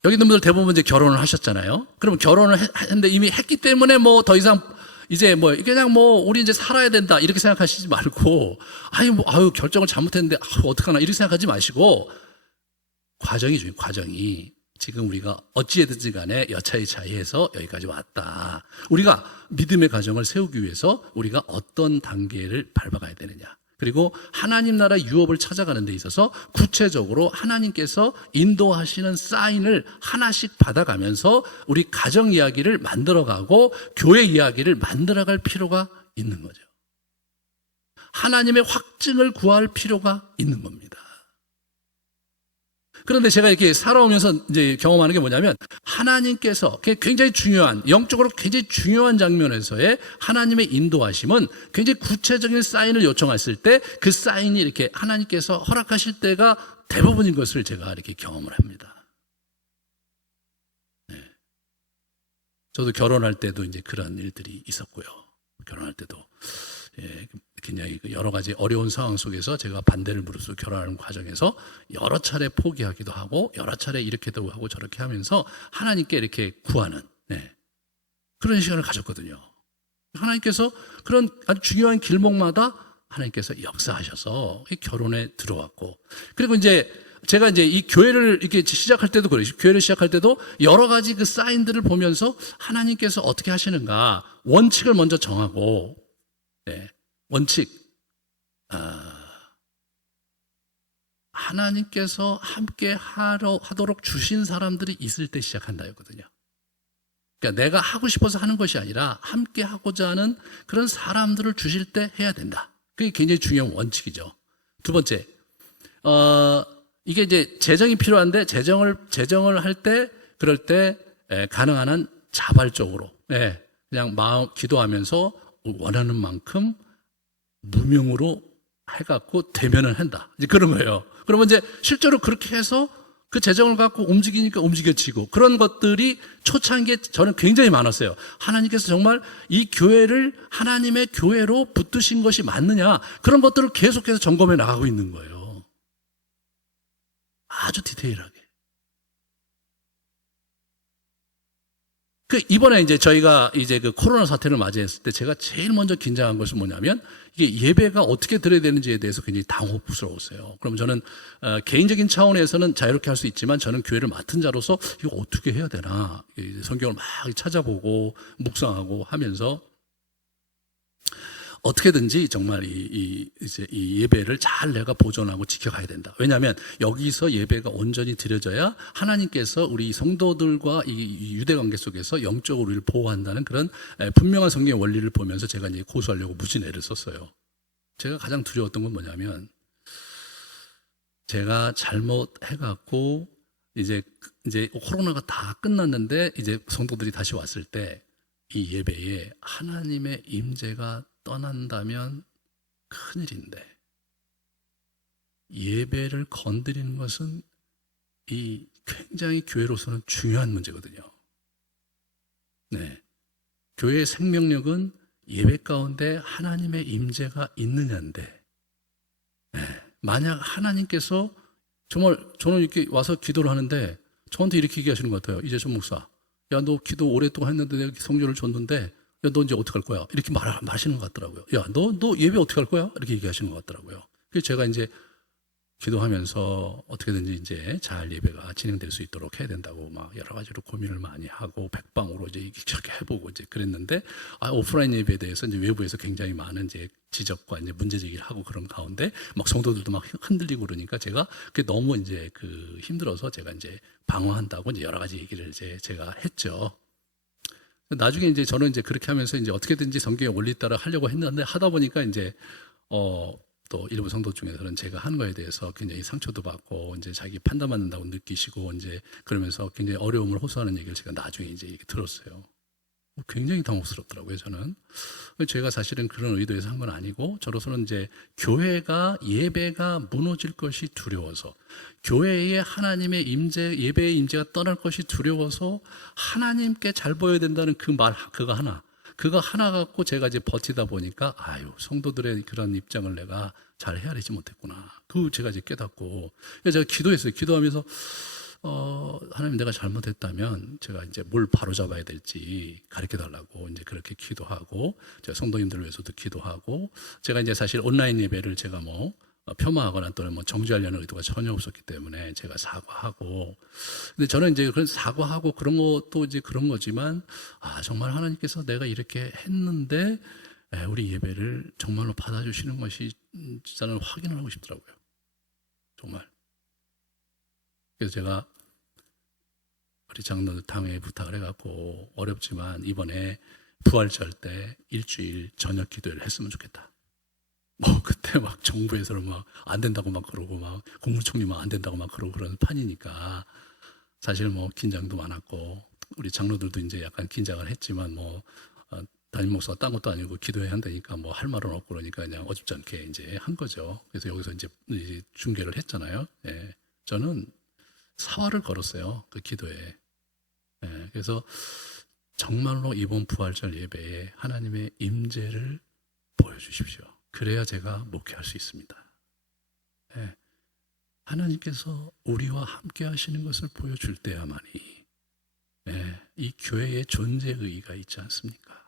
여기 있는 분들 대부분 이제 결혼을 하셨잖아요. 그럼 결혼을 했는데 이미 했기 때문에 뭐 더 이상 이제 그냥 우리 이제 살아야 된다 이렇게 생각하시지 말고 결정을 잘못했는데 어떡하나 이렇게 생각하지 마시고 과정이 중요해요. 과정이 지금 우리가 어찌해든지 간에 여차여차해서 여기까지 왔다. 우리가 믿음의 가정을 세우기 위해서 우리가 어떤 단계를 밟아가야 되느냐. 그리고 하나님 나라 유업을 찾아가는 데 있어서 구체적으로 하나님께서 인도하시는 사인을 하나씩 받아가면서 우리 가정 이야기를 만들어가고 교회 이야기를 만들어갈 필요가 있는 거죠. 하나님의 확증을 구할 필요가 있는 겁니다. 그런데 제가 이렇게 살아오면서 이제 경험하는 게 뭐냐면 하나님께서 굉장히 중요한 영적으로 굉장히 중요한 장면에서의 하나님의 인도하심은 굉장히 구체적인 사인을 요청했을 때 그 사인이 이렇게 하나님께서 허락하실 때가 대부분인 것을 제가 이렇게 경험을 합니다. 네. 저도 결혼할 때도 이제 그런 일들이 있었고요. 결혼할 때도 굉장히 여러 가지 어려운 상황 속에서 제가 반대를 무릅쓰고 결혼하는 과정에서 여러 차례 포기하기도 하고 여러 차례 이렇게도 하고 저렇게 하면서 하나님께 이렇게 구하는 그런 시간을 가졌거든요. 하나님께서 그런 아주 중요한 길목마다 하나님께서 역사하셔서 결혼에 들어왔고 그리고 이제 제가 이제 이 교회를 이렇게 시작할 때도 그래요. 교회를 시작할 때도 여러 가지 그 사인들을 보면서 하나님께서 어떻게 하시는가 원칙을 먼저 정하고 원칙. 하나님께서 함께 하도록 주신 사람들이 있을 때 시작한다였거든요. 그러니까 내가 하고 싶어서 하는 것이 아니라 함께 하고자 하는 그런 사람들을 주실 때 해야 된다. 그게 굉장히 중요한 원칙이죠. 두 번째, 이게 이제 재정이 필요한데 재정을 할 때 그럴 때 가능한 한 자발적으로 그냥 마음 기도하면서 원하는 만큼 무명으로 해갖고 대면을 한다. 이제 그런 거예요. 그러면 이제 실제로 그렇게 해서 그 재정을 갖고 움직이니까 움직여지고 그런 것들이 초창기에 저는 굉장히 많았어요. 하나님께서 정말 이 교회를 하나님의 교회로 붙드신 것이 맞느냐 그런 것들을 계속해서 점검해 나가고 있는 거예요. 아주 디테일하게. 이번에 이제 저희가 이제 그 코로나 사태를 맞이했을 때 제가 제일 먼저 긴장한 것은 뭐냐면 이게 예배가 어떻게 드려야 되는지에 대해서 굉장히 당혹스러웠어요. 그럼 저는 개인적인 차원에서는 자유롭게 할 수 있지만 저는 교회를 맡은 자로서 이거 어떻게 해야 되나 성경을 막 찾아보고 묵상하고 하면서 어떻게든지 정말 이제 이 예배를 잘 내가 보존하고 지켜가야 된다. 왜냐하면 여기서 예배가 온전히 드려져야 하나님께서 우리 성도들과 이 유대 관계 속에서 영적으로 우리를 보호한다는 그런 분명한 성경의 원리를 보면서 제가 이제 고수하려고 무진 애를 썼어요. 제가 가장 두려웠던 건 뭐냐면 제가 잘못해갖고 이제 코로나가 다 끝났는데 이제 성도들이 다시 왔을 때 이 예배에 하나님의 임재가 떠난다면 큰일인데 예배를 건드리는 것은 이 굉장히 교회로서는 중요한 문제거든요. 네, 교회의 생명력은 예배 가운데 하나님의 임재가 있느냐인데 만약 하나님께서 정말 저는 이렇게 와서 기도를 하는데 저한테 이렇게 얘기하시는 것 같아요. 이재천 목사, 야, 너 기도 오랫동안 했는데 내가 성전을 줬는데 야, 너 이제 어떻게 할 거야? 이렇게 말하시는 것 같더라고요. 야, 너 예배 어떻게 할 거야? 이렇게 얘기하시는 것 같더라고요. 그래서 제가 이제 기도하면서 어떻게든지 이제 잘 예배가 진행될 수 있도록 해야 된다고 막 여러 가지로 고민을 많이 하고 백방으로 이제 이렇게 해보고 이제 그랬는데 오프라인 예배에 대해서 이제 외부에서 굉장히 많은 이제 지적과 이제 문제 제기를 하고 그런 가운데 막 성도들도 막 흔들리고 그러니까 제가 그게 너무 이제 힘들어서 제가 이제 방어한다고 이제 여러 가지 얘기를 이제 제가 했죠. 나중에 이제 저는 이제 그렇게 하면서 이제 어떻게든지 성경의 원리 따라 하려고 했는데 하다 보니까 이제 또 일부 성도 중에서는 제가 하는 거에 대해서 굉장히 상처도 받고 이제 자기 판단받는다고 느끼시고 이제 그러면서 굉장히 어려움을 호소하는 얘기를 제가 나중에 이제 이렇게 들었어요. 굉장히 당혹스럽더라고요, 저는. 제가 사실은 그런 의도에서 한 건 아니고 저로서는 이제 교회가 예배가 무너질 것이 두려워서 교회에 하나님의 임재, 예배의 임재가 떠날 것이 두려워서 하나님께 잘 보여야 된다는 그거 하나 갖고 제가 이제 버티다 보니까 성도들의 그런 입장을 내가 잘 헤아리지 못했구나. 제가 이제 깨닫고 제가 기도했어요. 기도하면서 하나님 내가 잘못했다면 제가 이제 뭘 바로잡아야 될지 가르쳐 달라고 이제 그렇게 기도하고 제가 성도님들 위해서도 기도하고 제가 이제 사실 온라인 예배를 제가 폄하하거나 또는 정죄하려는 의도가 전혀 없었기 때문에 제가 사과하고 근데 저는 이제 그런 사과하고 그런 것도 이제 그런 거지만 정말 하나님께서 내가 이렇게 했는데 우리 예배를 정말로 받아주시는 것이 저는 확인을 하고 싶더라고요. 정말. 그래서 제가 우리 장로당에 부탁을 해갖고 어렵지만 이번에 부활절 때 일주일 저녁 기도회를 했으면 좋겠다. 그때 막 정부에서는 막 안 된다고 막 그러고 막 국무총리 막 안 된다고 막 그러고 그런 판이니까 사실 긴장도 많았고 우리 장로들도 이제 약간 긴장을 했지만 담임 목사가 딴 것도 아니고 기도해야 한다니까 할 말은 없고 그러니까 그냥 어줍지 않게 이제 한 거죠. 그래서 여기서 이제 중계를 했잖아요. 예. 저는 사활을 걸었어요. 그 기도에. 예. 그래서 정말로 이번 부활절 예배에 하나님의 임재를 보여주십시오. 그래야 제가 목회할 수 있습니다. 예. 하나님께서 우리와 함께 하시는 것을 보여줄 때야만이 이 교회의 존재 의의가 있지 않습니까?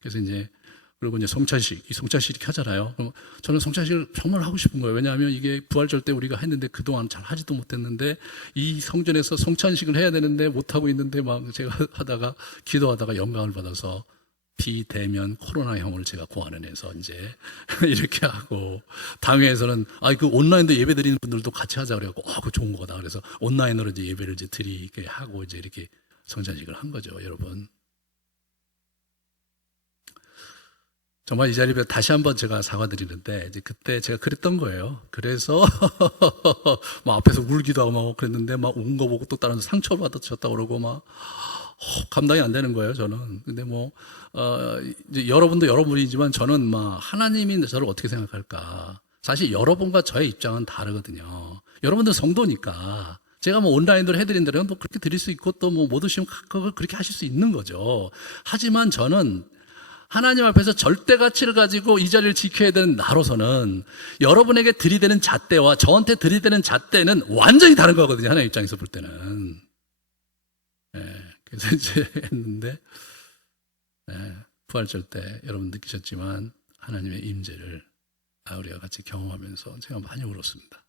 그래서 이제 그리고 이제 성찬식 이렇게 하잖아요. 그럼 저는 성찬식을 정말 하고 싶은 거예요. 왜냐하면 이게 부활절 때 우리가 했는데 그동안 잘 하지도 못했는데 이 성전에서 성찬식을 해야 되는데 못하고 있는데 막 제가 기도하다가 영감을 받아서 비대면 코로나형을 제가 고안해서 이제 이렇게 하고, 당회에서는 그 온라인도 예배 드리는 분들도 같이 하자 그래갖고 그거 좋은 거다. 그래서 온라인으로 이제 예배를 이제 드리게 하고 이제 이렇게 성찬식을 한 거죠, 여러분. 정말 이 자리에 다시 한번 제가 사과드리는데, 이제 그때 제가 그랬던 거예요. 그래서 막 앞에서 울기도 하고 막 그랬는데, 막 운 거 보고 또 다른 상처받았다고 그러고 막 감당이 안 되는 거예요, 저는. 근데 이제 여러분도 여러분이지만 저는 막 하나님이 저를 어떻게 생각할까. 사실 여러분과 저의 입장은 다르거든요. 여러분들 성도니까 제가 온라인으로 해드린 대로 그렇게 드릴 수 있고 또 못 오시면 그걸 그렇게 하실 수 있는 거죠. 하지만 저는 하나님 앞에서 절대 가치를 가지고 이 자리를 지켜야 되는 나로서는 여러분에게 들이대는 잣대와 저한테 들이대는 잣대는 완전히 다른 거거든요, 하나님 입장에서 볼 때는. 그래서 이제 했는데, 부활절 때 여러분 느끼셨지만 하나님의 임재를 우리가 같이 경험하면서 제가 많이 울었습니다.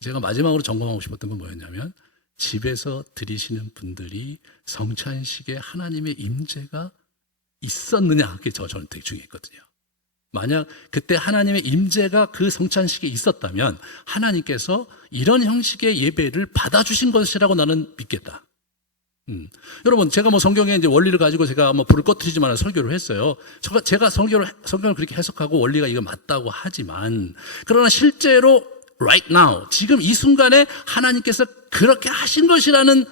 제가 마지막으로 점검하고 싶었던 건 뭐였냐면, 집에서 드리시는 분들이 성찬식에 하나님의 임재가 있었느냐, 그게 저는 되게 중요했거든요. 만약 그때 하나님의 임재가 그 성찬식에 있었다면 하나님께서 이런 형식의 예배를 받아주신 것이라고 나는 믿겠다. 여러분, 제가 성경에 이제 원리를 가지고 제가 불을 꺼뜨리지 말아 설교를 했어요. 제가 성경을 그렇게 해석하고 원리가 이거 맞다고 하지만, 그러나 실제로 right now, 지금 이 순간에 하나님께서 그렇게 하신 것이라는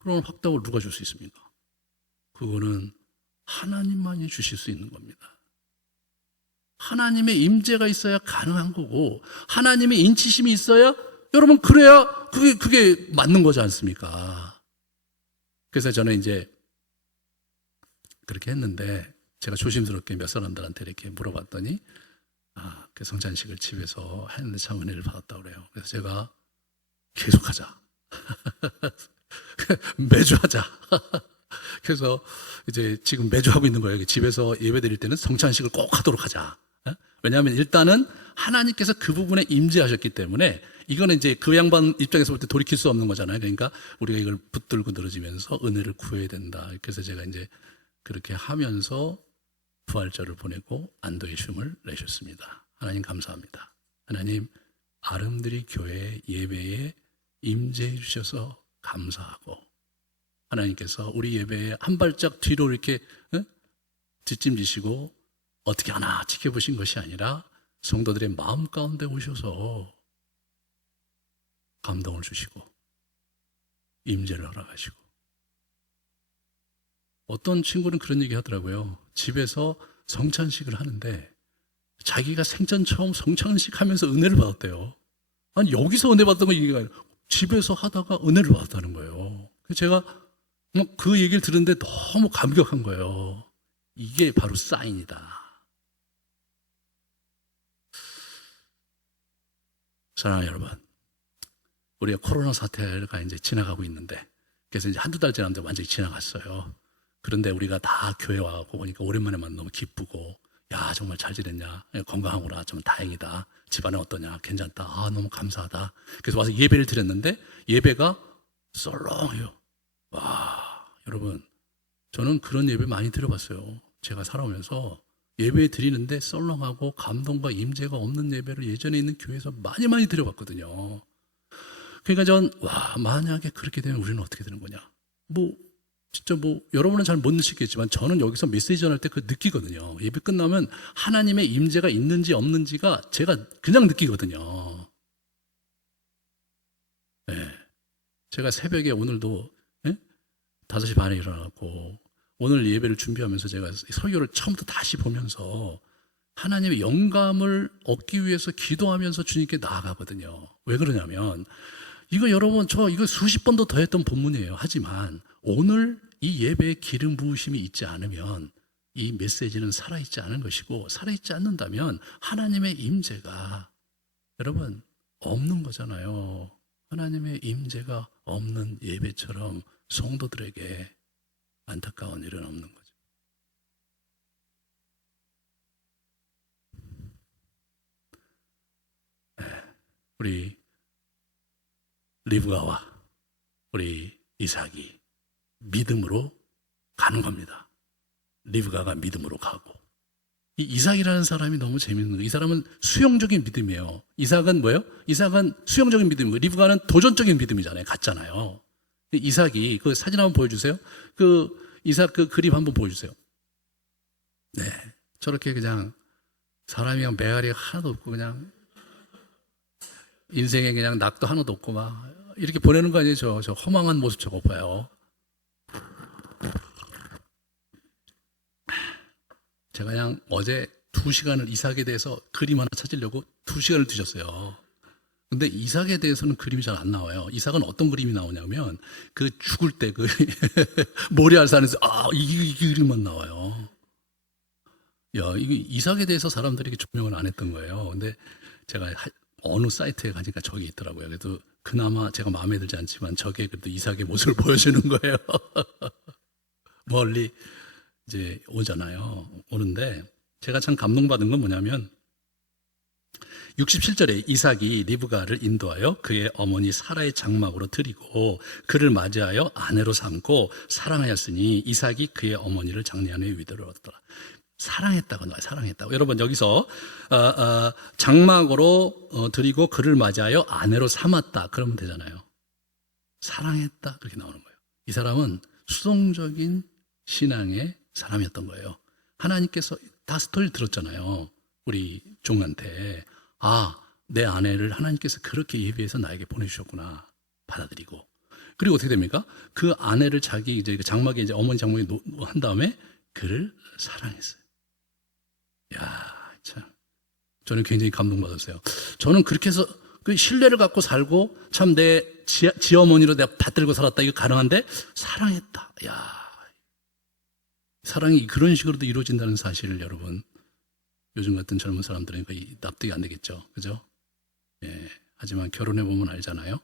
그런 확답을 누가 줄 수 있습니까? 그거는 하나님만이 주실 수 있는 겁니다. 하나님의 임재가 있어야 가능한 거고, 하나님의 인치심이 있어야, 여러분, 그래야 그게 맞는 거지 않습니까? 그래서 저는 이제 그렇게 했는데, 제가 조심스럽게 몇 사람들한테 이렇게 물어봤더니, 그 성찬식을 집에서 했는데 참 은혜를 받았다고 그래요. 그래서 제가 계속하자. 매주 하자. 그래서 이제 지금 매주 하고 있는 거예요. 집에서 예배 드릴 때는 성찬식을 꼭 하도록 하자. 왜냐하면 일단은 하나님께서 그 부분에 임재하셨기 때문에, 이거는 이제 그 양반 입장에서 볼 때 돌이킬 수 없는 거잖아요. 그러니까 우리가 이걸 붙들고 늘어지면서 은혜를 구해야 된다. 그래서 제가 이제 그렇게 하면서 부활절을 보내고 안도의 춤을 내셨습니다. 하나님 감사합니다. 하나님, 아름드리 교회 예배에 임재해 주셔서 감사하고, 하나님께서 우리 예배에 한 발짝 뒤로 이렇게 뒷짐지시고 어떻게 하나 지켜보신 것이 아니라 성도들의 마음 가운데 오셔서 감동을 주시고 임재를 허락하시고, 어떤 친구는 그런 얘기 하더라고요. 집에서 성찬식을 하는데 자기가 생전 처음 성찬식 하면서 은혜를 받았대요. 아니, 여기서 은혜 받았던 건 이게 아니라 집에서 하다가 은혜를 받았다는 거예요. 제가 그 얘기를 들었는데 너무 감격한 거예요. 이게 바로 사인이다. 사랑하는 여러분, 우리가 코로나 사태가 이제 지나가고 있는데, 그래서 이제 한두 달 지났는데 완전히 지나갔어요. 그런데 우리가 다 교회 와갖고 보니까 오랜만에 만나 너무 기쁘고, 야, 정말 잘 지냈냐? 건강하구나. 정말 다행이다. 집안에 어떠냐? 괜찮다. 너무 감사하다. 그래서 와서 예배를 드렸는데 예배가 썰렁해요. 와, 여러분, 저는 그런 예배 많이 드려봤어요. 제가 살아오면서 예배 드리는데 썰렁하고 감동과 임재가 없는 예배를 예전에 있는 교회에서 많이 드려봤거든요. 그러니까 만약에 그렇게 되면 우리는 어떻게 되는 거냐? 진짜 여러분은 잘 못 느끼겠지만 저는 여기서 메시지 전할 때 느끼거든요. 예배 끝나면 하나님의 임재가 있는지 없는지가 제가 그냥 느끼거든요. 네. 제가 새벽에 오늘도 5시 반에 일어나고 오늘 예배를 준비하면서 제가 설교를 처음부터 다시 보면서 하나님의 영감을 얻기 위해서 기도하면서 주님께 나아가거든요. 왜 그러냐면, 이거 여러분, 이거 수십 번도 더 했던 본문이에요. 하지만 오늘 이 예배에 기름 부으심이 있지 않으면 이 메시지는 살아있지 않은 것이고, 살아있지 않는다면 하나님의 임재가 여러분 없는 거잖아요. 하나님의 임재가 없는 예배처럼 성도들에게 안타까운 일은 없는 거죠. 우리 리브가와 우리 이삭이 믿음으로 가는 겁니다. 리브가가 믿음으로 가고. 이 이삭이라는 사람이 너무 재밌는 거예요. 이 사람은 수용적인 믿음이에요. 이삭은 뭐예요? 이삭은 수용적인 믿음이고 리브가는 도전적인 믿음이잖아요. 같잖아요. 이삭이 그 사진 한번 보여주세요. 그 이삭 그 그림 한번 보여주세요. 네, 저렇게 그냥 사람이 그냥 메아리가 하나도 없고 그냥 인생에 그냥 낙도 하나도 없고 막 이렇게 보내는 거 아니에요? 저 허망한 모습 저거 봐요. 제가 그냥 어제 2시간을 이삭에 대해서 그림 하나 찾으려고 2시간을 뒤졌어요. 근데 이삭에 대해서는 그림이 잘 안 나와요. 이삭은 어떤 그림이 나오냐면 그 죽을 때 그 모리아산에서 이 그림만 나와요. 야, 이거 이삭에 대해서 사람들이 조명을 안 했던 거예요. 근데 제가 어느 사이트에 가니까 저기 있더라고요. 그래도 그나마 제가 마음에 들지 않지만 저게 그래도 이삭의 모습을 보여주는 거예요. 멀리 이제 오는데 제가 참 감동받은 건 뭐냐면 67절에 이삭이 리브가를 인도하여 그의 어머니 사라의 장막으로 들이고 그를 맞이하여 아내로 삼고 사랑하였으니 이삭이 그의 어머니를 장례한 후에 위로를 얻었더라. 사랑했다고 나와요. 사랑했다고. 여러분 여기서 장막으로 들이고 그를 맞이하여 아내로 삼았다 그러면 되잖아요. 사랑했다 그렇게 나오는 거예요. 이 사람은 수동적인 신앙의 사람이었던 거예요. 하나님께서 다 스토리를 들었잖아요. 우리 종한테 내 아내를 하나님께서 그렇게 예비해서 나에게 보내주셨구나 받아들이고 그리고 어떻게 됩니까? 그 아내를 자기 이제 장막에 이제 어머니 장막에 한 다음에 그를 사랑했어요. 야, 참 저는 굉장히 감동받았어요. 저는 그렇게 해서 그 신뢰를 갖고 살고 참 내 지어머니로 내가 받들고 살았다 이거 가능한데 사랑했다. 야, 사랑이 그런 식으로도 이루어진다는 사실을 여러분 요즘 같은 젊은 사람들은 납득이 안 되겠죠. 그죠? 예. 하지만 결혼해 보면 알잖아요.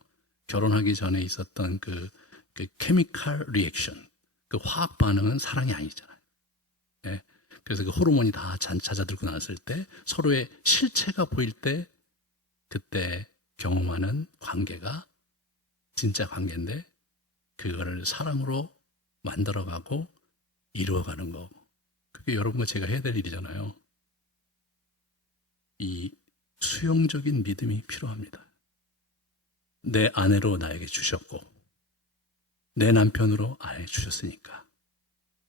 결혼하기 전에 있었던 그 케미컬 리액션, 그 화학 반응은 사랑이 아니잖아요. 예. 그래서 그 호르몬이 다 잦아들고 나왔을 때 서로의 실체가 보일 때 그때 경험하는 관계가 진짜 관계인데 그거를 사랑으로 만들어가고 이루어가는 거. 그게 여러분과 제가 해야 될 일이잖아요. 이 수용적인 믿음이 필요합니다. 내 아내로 나에게 주셨고 내 남편으로 아내 주셨으니까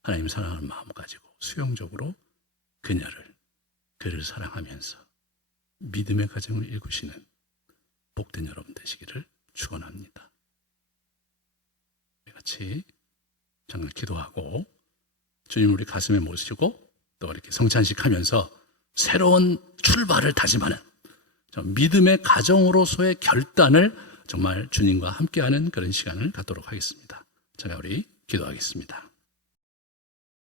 하나님 사랑하는 마음 가지고 수용적으로 그를 사랑하면서 믿음의 가정을 일구시는 복된 여러분 되시기를 축원합니다. 같이 잠깐 기도하고 주님 우리 가슴에 모시고 또 이렇게 성찬식 하면서 새로운 출발을 다짐하는 믿음의 가정으로서의 결단을 정말 주님과 함께하는 그런 시간을 갖도록 하겠습니다. 제가 우리 기도하겠습니다.